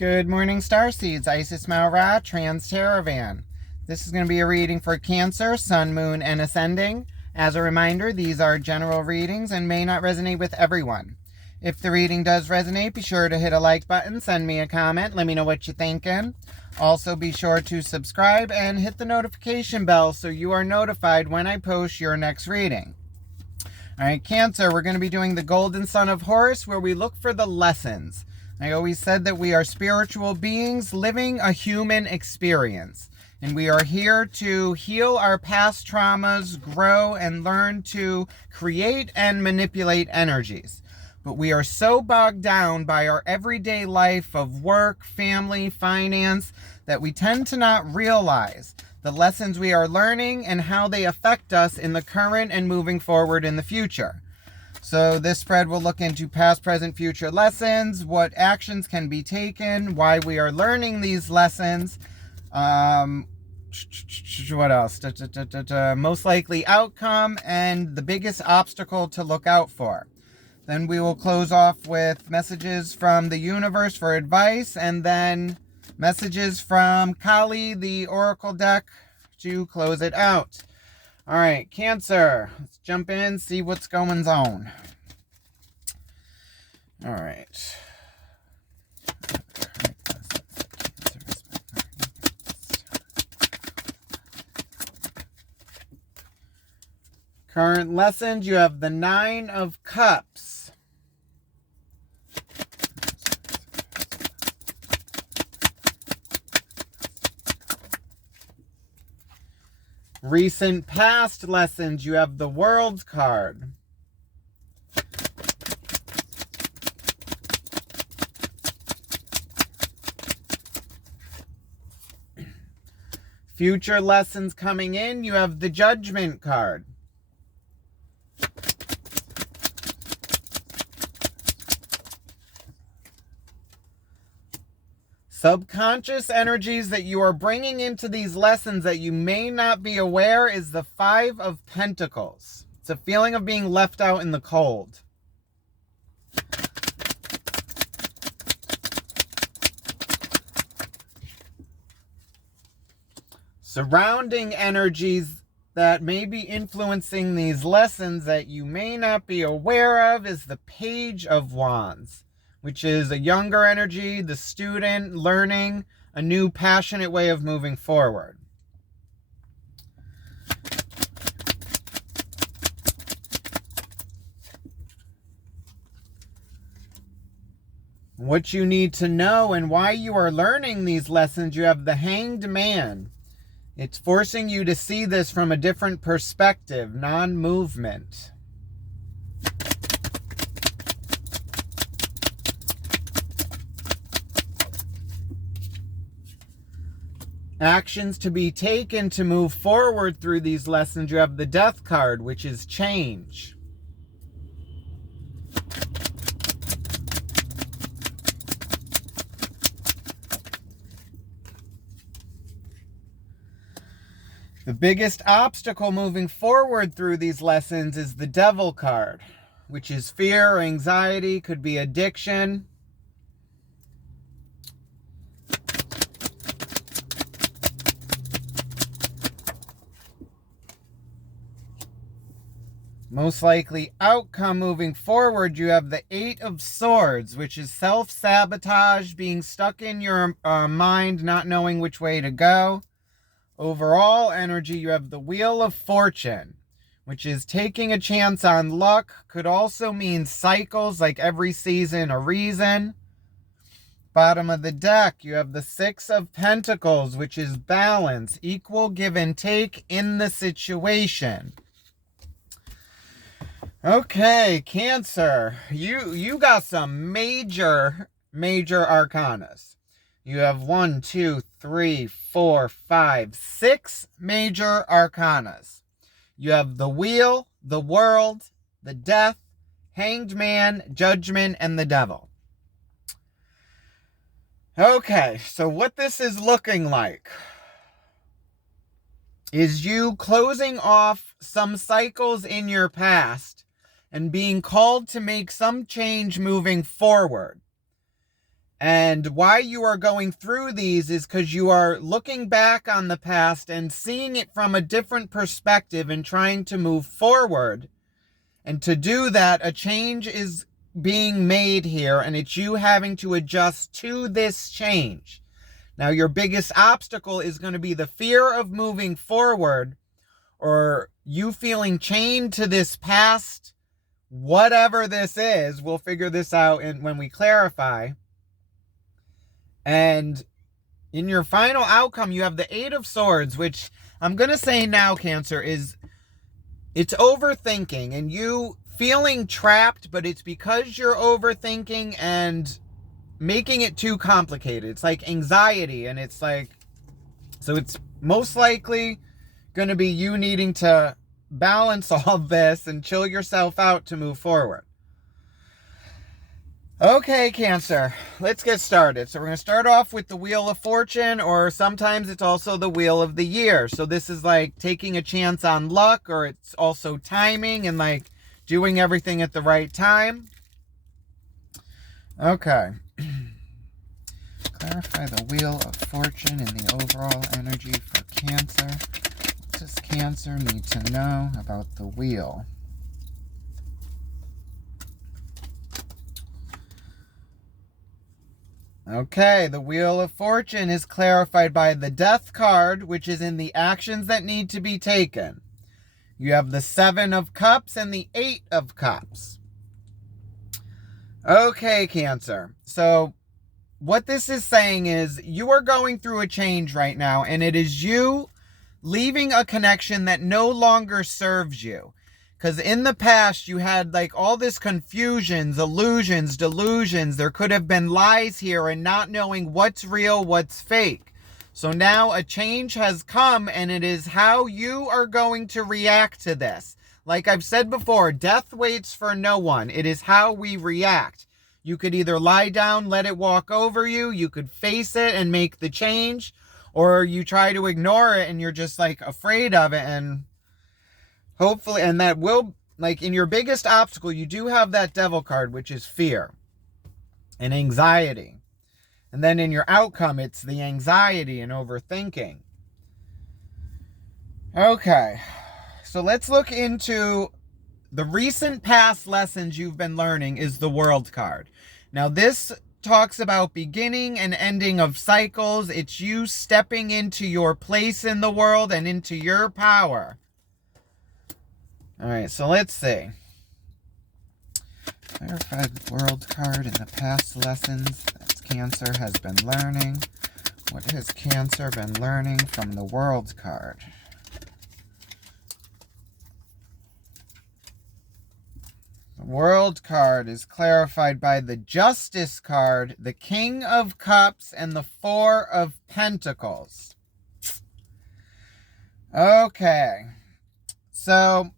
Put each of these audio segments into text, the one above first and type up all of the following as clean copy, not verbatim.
Good morning, Starseeds. Isis Maura, Trans Teravan. This is going to be a reading for Cancer, Sun, Moon, and Ascending. As a reminder, these are general readings and may not resonate with everyone. If the reading does resonate, be sure to hit a like button, send me a comment, let me know what you're thinking. Also, be sure to subscribe and hit the notification bell so you are notified when I post your next reading. All right, Cancer, we're going to be doing the Golden Sun of Horus, where we look for the lessons. I always said that we are spiritual beings living a human experience. And we are here to heal our past traumas, grow, and learn to create and manipulate energies. But we are so bogged down by our everyday life of work, family, finance, that we tend to not realize the lessons we are learning and how they affect us in the current and moving forward in the future. So this spread will look into past, present, future lessons, what actions can be taken, why we are learning these lessons, what else? Most likely outcome, and the biggest obstacle to look out for. Then we will close off with messages from the universe for advice, and then messages from Kali, the Oracle deck, to close it out. All right, Cancer, let's jump in, see what's going on. All right. Current lessons, you have the Nine of Cups. Recent past lessons, you have the World card. Future lessons coming in, you have the Judgment card. Subconscious energies that you are bringing into these lessons that you may not be aware is the Five of Pentacles. It's a feeling of being left out in the cold. Surrounding energies that may be influencing these lessons that you may not be aware of is the Page of Wands, which is a younger energy, the student learning a new passionate way of moving forward. What you need to know and why you are learning these lessons, you have the Hanged Man. It's forcing you to see this from a different perspective, non-movement. Actions to be taken to move forward through these lessons, you have the Death card, which is change. The biggest obstacle moving forward through these lessons is the Devil card, which is fear, anxiety, could be addiction. Most likely outcome moving forward, you have the Eight of Swords, which is self-sabotage, being stuck in your mind, not knowing which way to go. Overall energy, you have the Wheel of Fortune, which is taking a chance on luck. Could also mean cycles, like every season a reason. Bottom of the deck, you have the Six of Pentacles, which is balance, equal give and take in the situation. Okay, Cancer, you got some major arcanas. You have 1, 2, 3, 4, 5, 6 major arcanas. You have the Wheel, the World, the Death, Hanged Man, Judgment, and the Devil. Okay, so what this is looking like is you closing off some cycles in your past and being called to make some change moving forward. And why you are going through these is because you are looking back on the past and seeing it from a different perspective and trying to move forward. And to do that, a change is being made here, and it's you having to adjust to this change. Now, your biggest obstacle is going to be the fear of moving forward, or you feeling chained to this past, whatever this is. We'll figure this out when we clarify. And in your final outcome, you have the Eight of Swords, which I'm going to say now, Cancer, is it's overthinking and you feeling trapped, but it's because you're overthinking and making it too complicated. It's like anxiety, and it's like, so it's most likely going to be you needing to balance all this and chill yourself out to move forward. Okay, Cancer, let's get started. So we're going to start off with the Wheel of Fortune, or sometimes it's also the Wheel of the Year. So this is like taking a chance on luck, or it's also timing and like doing everything at the right time. Okay. Clarify the Wheel of Fortune and the overall energy for Cancer. What does Cancer need to know about the Wheel? Okay, the Wheel of Fortune is clarified by the Death card, which is in the actions that need to be taken. You have the Seven of Cups and the Eight of Cups. Okay, Cancer. So what this is saying is you are going through a change right now, and it is you leaving a connection that no longer serves you. Because in the past, you had like all this confusions, illusions, delusions. There could have been lies here and not knowing what's real, what's fake. So now a change has come, and it is how you are going to react to this. Like I've said before, death waits for no one. It is how we react. You could either lie down, let it walk over you. You could face it and make the change. Or you try to ignore it and you're just like afraid of it, and hopefully, and that will, like in your biggest obstacle, you do have that Devil card, which is fear and anxiety. And then in your outcome, it's the anxiety and overthinking. Okay, so let's look into the recent past lessons you've been learning is the World card. Now this talks about beginning and ending of cycles. It's you stepping into your place in the world and into your power. All right, so let's see. Clarify the World card in the past lessons that Cancer has been learning. What has Cancer been learning from the World card? The World card is clarified by the Justice card, the King of Cups, and the Four of Pentacles. Okay, so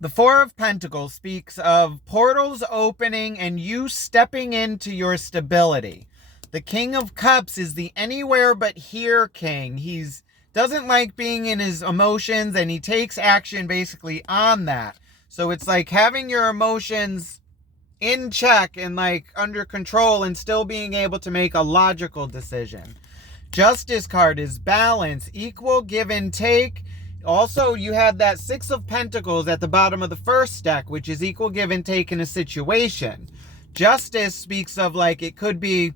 the Four of Pentacles speaks of portals opening and you stepping into your stability. The King of Cups is the anywhere but here king. He doesn't like being in his emotions, and he takes action basically on that. So it's like having your emotions in check and like under control and still being able to make a logical decision. Justice card is balance, equal give and take. Also, you had that Six of Pentacles at the bottom of the first deck, which is equal give and take in a situation. Justice speaks of like it could be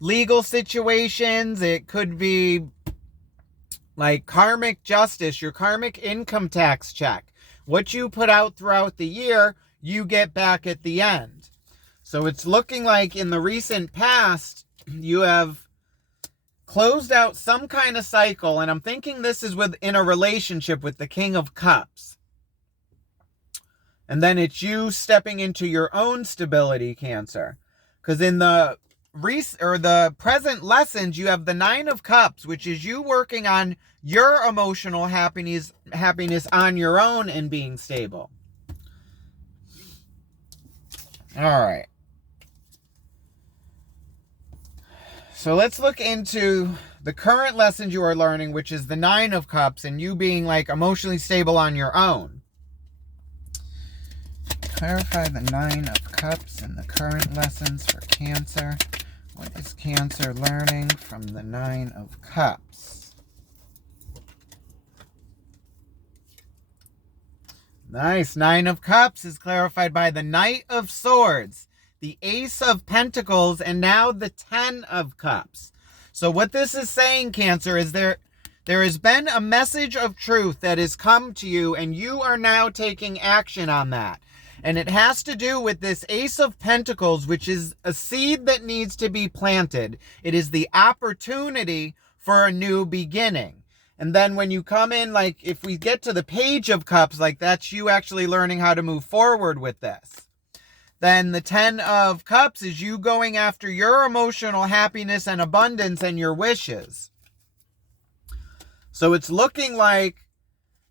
legal situations. It could be like karmic justice, your karmic income tax check. What you put out throughout the year, you get back at the end. So it's looking like in the recent past, you have closed out some kind of cycle, and I'm thinking this is within a relationship with the King of Cups. And then it's you stepping into your own stability, Cancer. Because in the present lessons, you have the Nine of Cups, which is you working on your emotional happiness on your own and being stable. All right. So let's look into the current lessons you are learning, which is the Nine of Cups and you being like emotionally stable on your own. Clarify the Nine of Cups and the current lessons for Cancer. What is Cancer learning from the Nine of Cups? Nice. Nine of Cups is clarified by the Knight of Swords, the Ace of Pentacles, and now the Ten of Cups. So what this is saying, Cancer, is there has been a message of truth that has come to you, and you are now taking action on that. And it has to do with this Ace of Pentacles, which is a seed that needs to be planted. It is the opportunity for a new beginning. And then when you come in, like if we get to the Page of Cups, like that's you actually learning how to move forward with this. Then the Ten of Cups is you going after your emotional happiness and abundance and your wishes. So it's looking like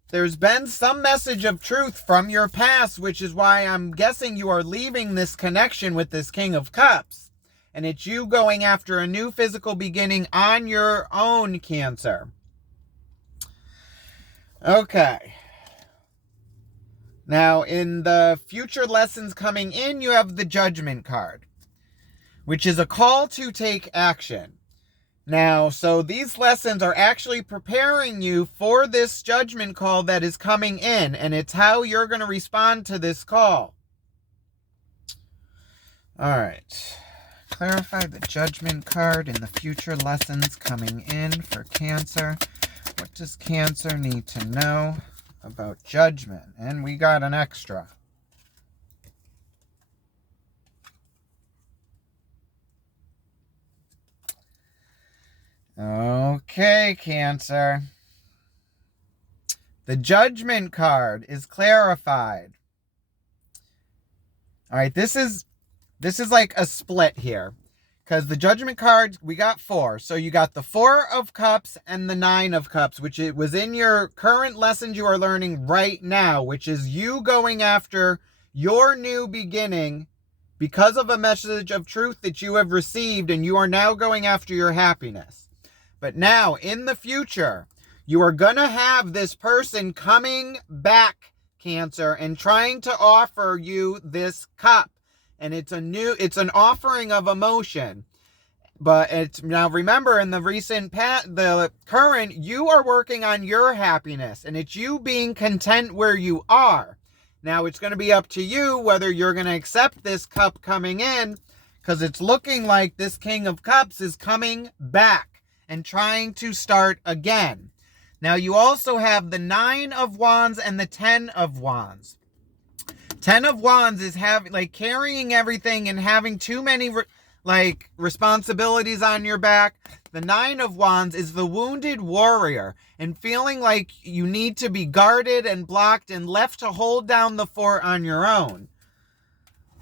there's been some message of truth from your past, which is why I'm guessing you are leaving this connection with this King of Cups. And it's you going after a new physical beginning on your own, Cancer. Okay. Now, in the future lessons coming in, you have the Judgment card, which is a call to take action. Now, so these lessons are actually preparing you for this judgment call that is coming in, and it's how you're going to respond to this call. All right. Clarify the Judgment card in the future lessons coming in for Cancer. What does Cancer need to know about judgment? And we got an extra. Okay, Cancer. The Judgment card is clarified. All right, this is like a split here. Because the Judgment card, we got 4. So you got the 4 of Cups and the 9 of Cups, which it was in your current lessons you are learning right now, which is you going after your new beginning because of a message of truth that you have received, and you are now going after your happiness. But now, in the future, you are going to have this person coming back, Cancer, and trying to offer you this cup. And it's an offering of emotion. But it's now, remember, in the the current, you are working on your happiness, and it's you being content where you are. Now, it's going to be up to you whether you're going to accept this cup coming in, because it's looking like this King of Cups is coming back and trying to start again. Now, you also have the 9 of Wands and the 10 of Wands. 10 of Wands is carrying everything and having too many responsibilities on your back. The 9 of Wands is the wounded warrior and feeling like you need to be guarded and blocked and left to hold down the fort on your own.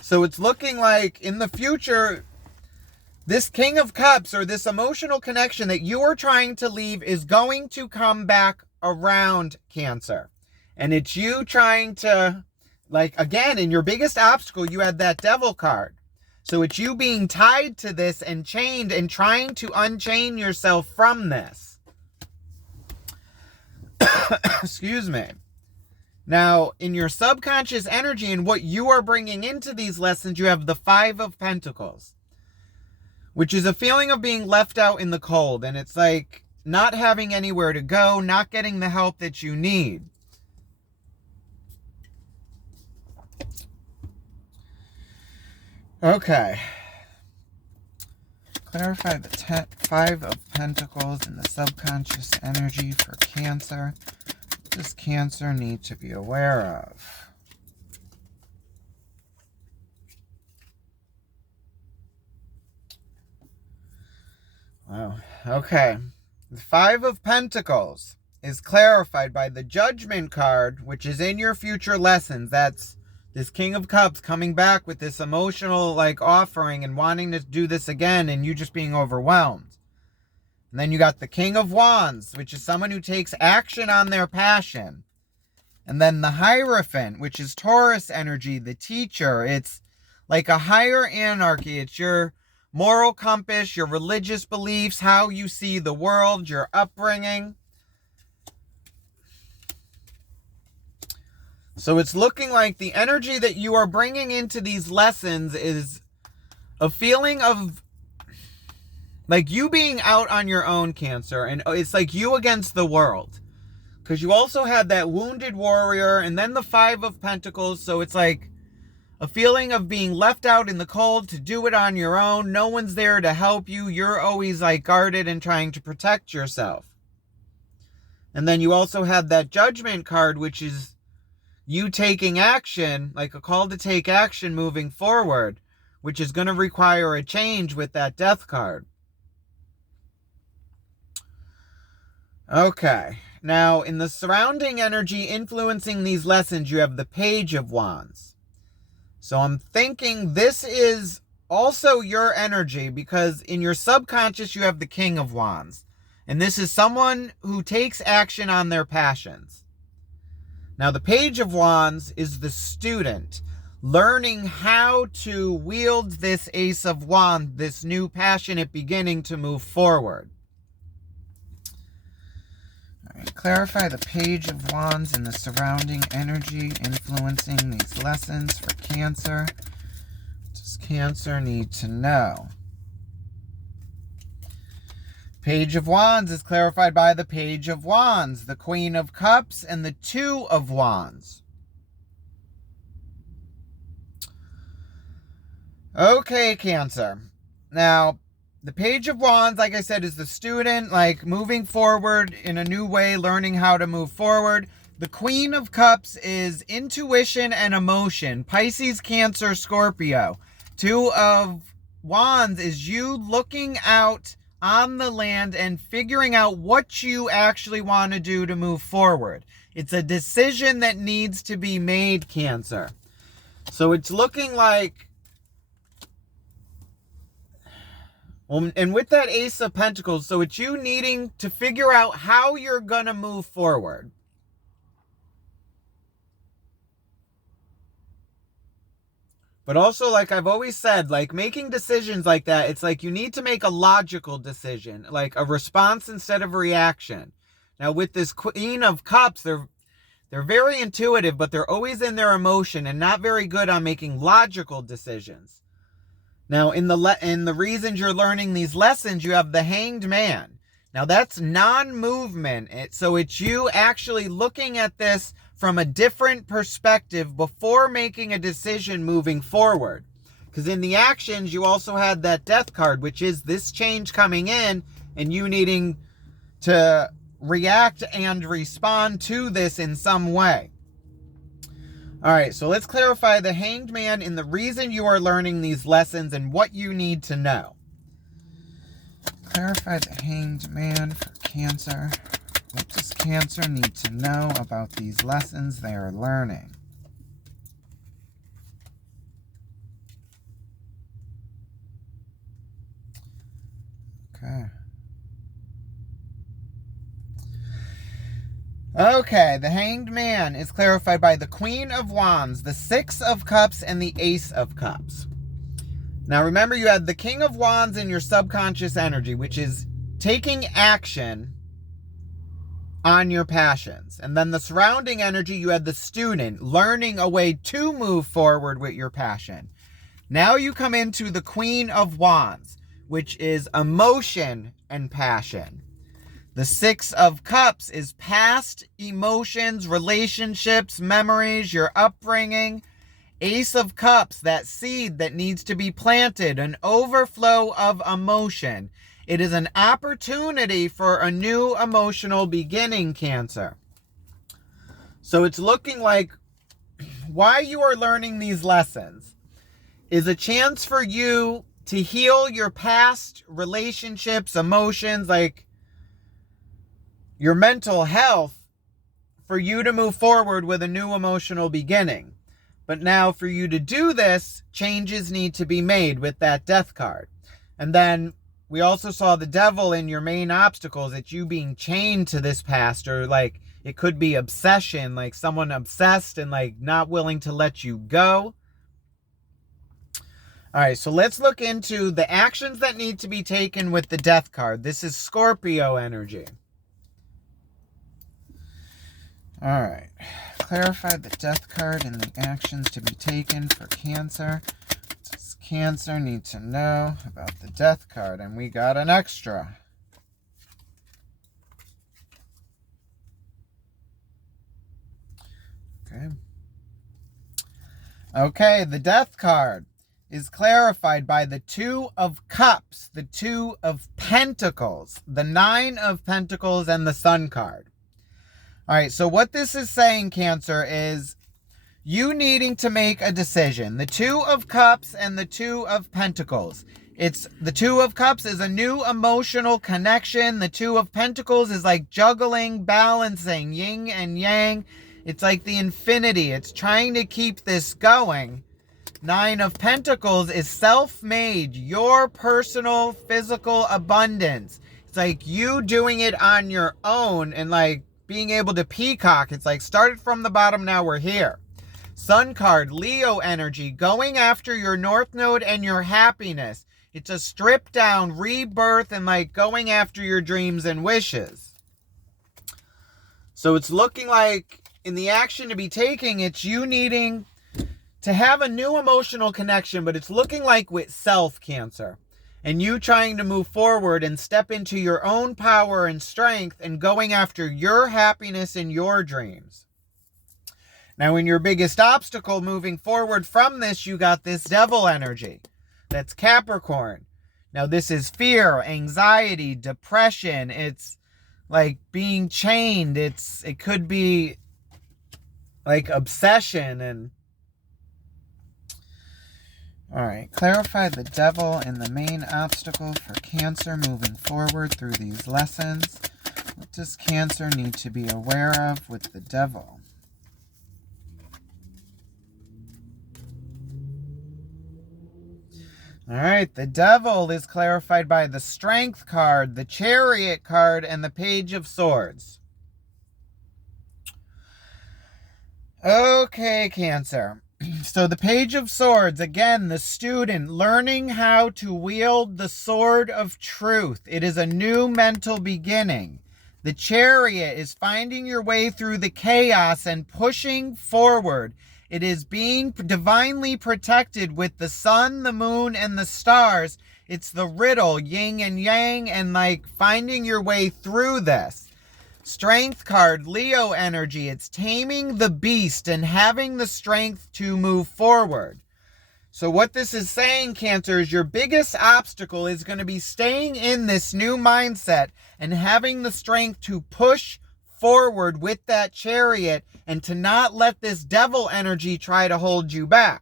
So it's looking like in the future, this King of Cups, or this emotional connection that you are trying to leave, is going to come back around, Cancer. And it's you trying to, again, in your biggest obstacle, you had that Devil card. So it's you being tied to this and chained and trying to unchain yourself from this. Excuse me. Now, in your subconscious energy and what you are bringing into these lessons, you have the 5 of Pentacles, which is a feeling of being left out in the cold. And it's like not having anywhere to go, not getting the help that you need. Okay. Clarify the 5 of Pentacles in the subconscious energy for Cancer. What does Cancer need to be aware of? Wow. Okay. The 5 of Pentacles is clarified by the Judgment card, which is in your future lessons. That's this King of Cups coming back with this emotional offering and wanting to do this again, and you just being overwhelmed. And then you got the King of Wands, which is someone who takes action on their passion. And then the Hierophant, which is Taurus energy, the teacher. It's like a higher anarchy. It's your moral compass, your religious beliefs, how you see the world, your upbringing. So it's looking like the energy that you are bringing into these lessons is a feeling of like you being out on your own, Cancer. And it's like you against the world. Because you also had that wounded warrior and then the Five of Pentacles. So it's like a feeling of being left out in the cold to do it on your own. No one's there to help you. You're always like guarded and trying to protect yourself. And then you also had that Judgment card, which is you taking action, like a call to take action moving forward, which is going to require a change with that Death card. Okay. Now, in the surrounding energy influencing these lessons, you have the Page of Wands. So I'm thinking this is also your energy because in your subconscious, you have the King of Wands. And this is someone who takes action on their passions. Now, the Page of Wands is the student learning how to wield this Ace of Wands, this new passionate beginning to move forward. All right, clarify the Page of Wands and the surrounding energy influencing these lessons for Cancer. What does Cancer need to know? Page of Wands is clarified by the Page of Wands, the Queen of Cups, and the Two of Wands. Okay, Cancer. Now, the Page of Wands, like I said, is the student, like moving forward in a new way, learning how to move forward. The Queen of Cups is intuition and emotion. Pisces, Cancer, Scorpio. Two of Wands is you looking out on the land and figuring out what you actually want to do to move forward. It's a decision that needs to be made, Cancer. So it's looking like, well, and with that Ace of Pentacles, so it's you needing to figure out how you're going to move forward. But also, like I've always said, like making decisions like that, it's like you need to make a logical decision, like a response instead of a reaction. Now, with this Queen of Cups, they're very intuitive, but they're always in their emotion and not very good on making logical decisions. Now, in the reasons you're learning these lessons, you have the Hanged Man. Now, that's non-movement. So it's you actually looking at this from a different perspective before making a decision moving forward. Because in the actions, you also had that Death card, which is this change coming in and you needing to react and respond to this in some way. All right, so let's clarify the Hanged Man and the reason you are learning these lessons and what you need to know. Clarify the Hanged Man for Cancer. What does Cancer need to know about these lessons they are learning? Okay. Okay, the Hanged Man is clarified by the Queen of Wands, the Six of Cups, and the Ace of Cups. Now remember, you had the King of Wands in your subconscious energy, which is taking action on your passions. And then the surrounding energy, you had the student learning a way to move forward with your passion. Now you come into the Queen of Wands, which is emotion and passion. The Six of Cups is past emotions, relationships, memories, your upbringing. Ace of Cups, that seed that needs to be planted, an overflow of emotion. It is an opportunity for a new emotional beginning, Cancer. So it's looking like why you are learning these lessons is a chance for you to heal your past relationships, emotions, like your mental health, for you to move forward with a new emotional beginning. But now for you to do this, changes need to be made with that Death card. And then we also saw the Devil in your main obstacles. It's you being chained to this past, or like it could be obsession, like someone obsessed and like not willing to let you go. All right, so let's look into the actions that need to be taken with the Death card. This is Scorpio energy. All right, clarify the Death card and the actions to be taken for Cancer. What does Cancer need to know about the Death card? And we got an extra. Okay, the Death card is clarified by the Two of Cups, the Two of Pentacles, the Nine of Pentacles, and the Sun card. All right, so what this is saying, Cancer, is you needing to make a decision. The Two of Cups and the Two of Pentacles. It's the Two of Cups is a new emotional connection. The Two of Pentacles is like juggling, balancing, yin and yang. It's like the infinity. It's trying to keep this going. Nine of Pentacles is self-made, your personal physical abundance. It's like you doing it on your own and like being able to peacock. It's like started from the bottom, now we're here. Sun card, Leo energy, going after your North Node and your happiness. It's a stripped down rebirth and like going after your dreams and wishes. So it's looking like in the action to be taking, it's you needing to have a new emotional connection, but it's looking like with self, Cancer. And you trying to move forward and step into your own power and strength and going after your happiness and your dreams. Now, in your biggest obstacle moving forward from this, you got this Devil energy. That's Capricorn. Now, this is fear, anxiety, depression. It's like being chained. It could be like obsession and... All right, clarify the Devil and the main obstacle for Cancer moving forward through these lessons. What does Cancer need to be aware of with the Devil? All right, the Devil is clarified by the Strength card, the Chariot card, and the Page of Swords. Okay, Cancer. So the Page of Swords, again, the student learning how to wield the sword of truth. It is a new mental beginning. The Chariot is finding your way through the chaos and pushing forward. It is being divinely protected with the sun, the moon, and the stars. It's the riddle, yin and yang, and like finding your way through this. Strength card, Leo energy. It's taming the beast and having the strength to move forward. So what this is saying, Cancer, is your biggest obstacle is going to be staying in this new mindset and having the strength to push forward with that Chariot and to not let this Devil energy try to hold you back.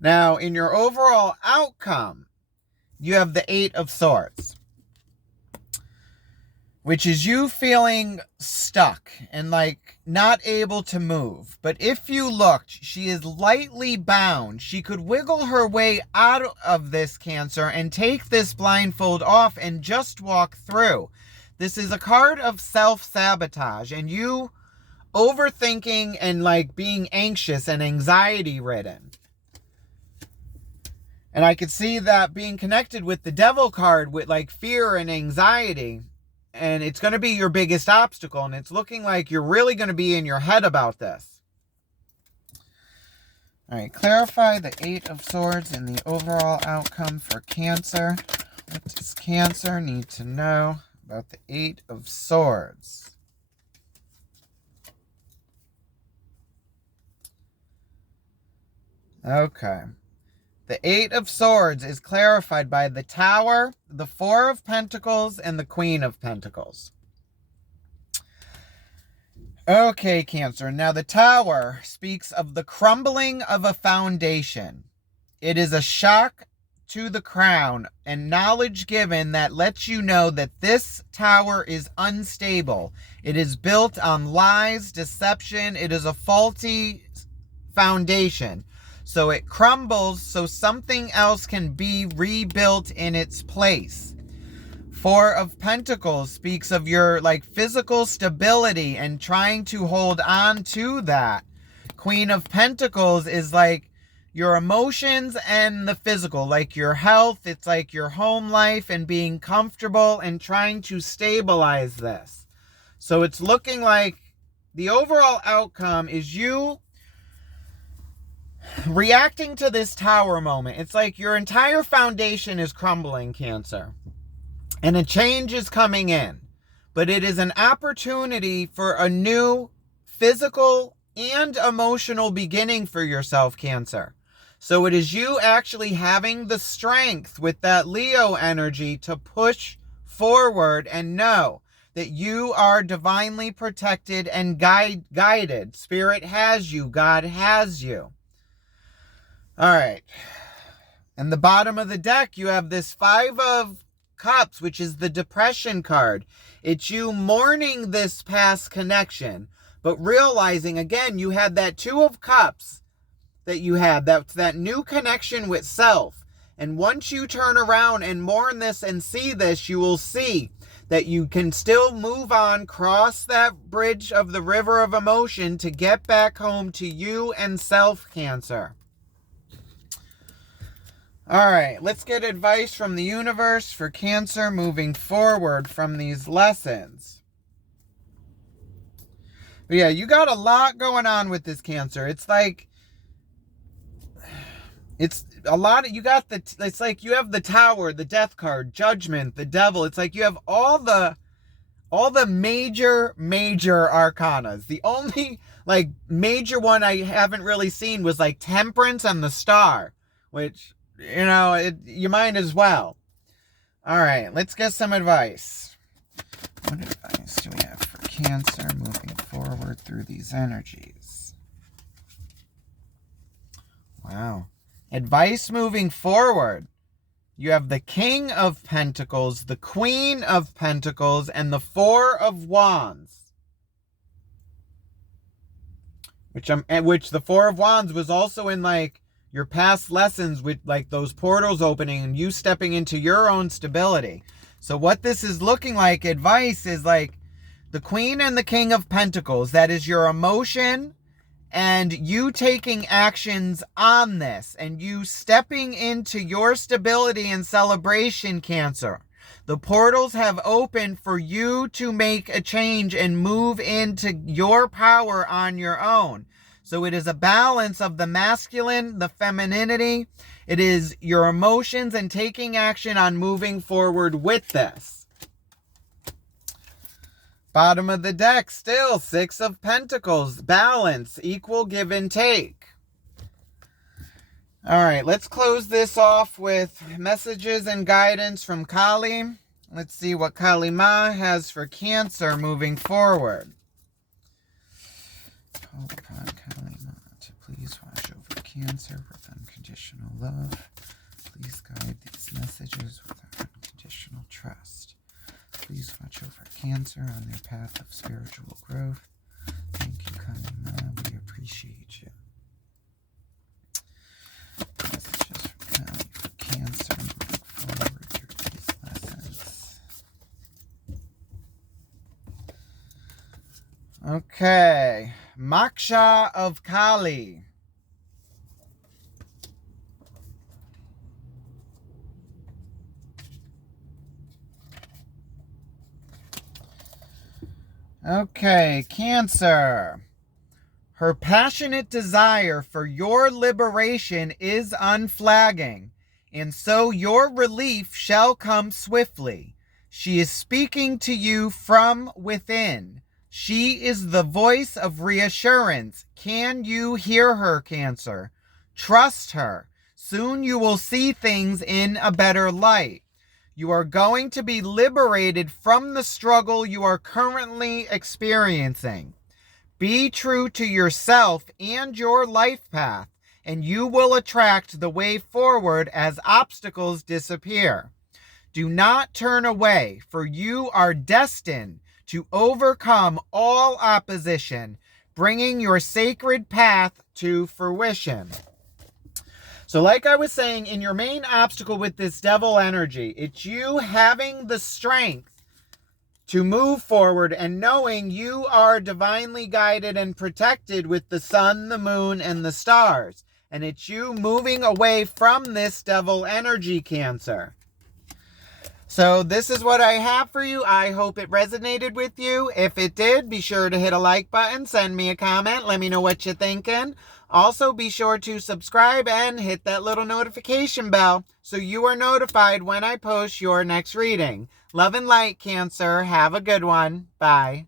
Now, in your overall outcome, you have the Eight of Swords, which is you feeling stuck and like not able to move. But if you looked, she is lightly bound. She could wiggle her way out of this, Cancer, and take this blindfold off and just walk through. This is a card of self-sabotage and you overthinking and like being anxious and anxiety ridden. And I could see that being connected with the Devil card with like fear and anxiety. And it's going to be your biggest obstacle. And it's looking like you're really going to be in your head about this. All right, clarify the Eight of Swords and the overall outcome for Cancer. What does Cancer need to know about the Eight of Swords? Okay. The Eight of Swords is clarified by the Tower, the Four of Pentacles, and the Queen of Pentacles. Okay, Cancer. Now, the Tower speaks of the crumbling of a foundation. It is a shock to the crown and knowledge given that lets you know that this tower is unstable. It is built on lies, deception. It is a faulty foundation. So it crumbles so something else can be rebuilt in its place. Four of Pentacles speaks of your like physical stability and trying to hold on to that. Queen of Pentacles is like your emotions and the physical, like your health. It's like your home life and being comfortable and trying to stabilize this. So it's looking like the overall outcome is you reacting to this Tower moment. It's like your entire foundation is crumbling, Cancer, and a change is coming in. But it is an opportunity for a new physical and emotional beginning for yourself, Cancer. So it is you actually having the strength with that Leo energy to push forward and know that you are divinely protected and guided. Spirit has you. God has you. All right. And the bottom of the deck, you have this Five of Cups, which is the Depression card. It's you mourning this past connection, but realizing, again, you had that Two of Cups that you had, that new connection with self. And once you turn around and mourn this and see this, you will see that you can still move on, cross that bridge of the river of emotion to get back home to you and self, Cancer. All right, let's get advice from the universe for Cancer moving forward from these lessons. But yeah, you got a lot going on with this, Cancer. It's like, it's a lot of, it's like you have the Tower, the Death card, Judgment, the Devil. It's like you have all the major arcanas. The only like major one I haven't really seen was like Temperance and the Star, which, you know, you might as well. All right, let's get some advice. What advice do we have for Cancer moving forward through these energies? Wow. Advice moving forward. You have the King of Pentacles, the Queen of Pentacles, and the Four of Wands. Which the Four of Wands was also in like your past lessons with like those portals opening and you stepping into your own stability. So what this is looking like, advice, is like the Queen and the King of Pentacles. That is your emotion and you taking actions on this and you stepping into your stability and celebration, Cancer. The portals have opened for you to make a change and move into your power on your own. So it is a balance of the masculine, the femininity. It is your emotions and taking action on moving forward with this. Bottom of the deck, still Six of Pentacles, balance, equal give and take. All right, let's close this off with messages and guidance from Kali. Let's see what Kali Ma has for Cancer moving forward. Call upon Kali Ma to please watch over Cancer with unconditional love. Please guide these messages with unconditional trust. Please watch over Cancer on their path of spiritual growth. Thank you, Kali Ma. We appreciate you. Messages from Kali for Cancer moving forward through these lessons. Okay. Moksha of Kali. Okay, Cancer. Her passionate desire for your liberation is unflagging, and so your relief shall come swiftly. She is speaking to you from within. She is the voice of reassurance. Can you hear her, Cancer? Trust her. Soon you will see things in a better light. You are going to be liberated from the struggle you are currently experiencing. Be true to yourself and your life path, and you will attract the way forward as obstacles disappear. Do not turn away, for you are destined to overcome all opposition, bringing your sacred path to fruition. So like I was saying, in your main obstacle with this devil energy, it's you having the strength to move forward and knowing you are divinely guided and protected with the sun, the moon, and the stars. And it's you moving away from this devil energy, Cancer. So this is what I have for you. I hope it resonated with you. If it did, be sure to hit a like button, send me a comment, let me know what you're thinking. Also, be sure to subscribe and hit that little notification bell so you are notified when I post your next reading. Love and light, Cancer. Have a good one. Bye.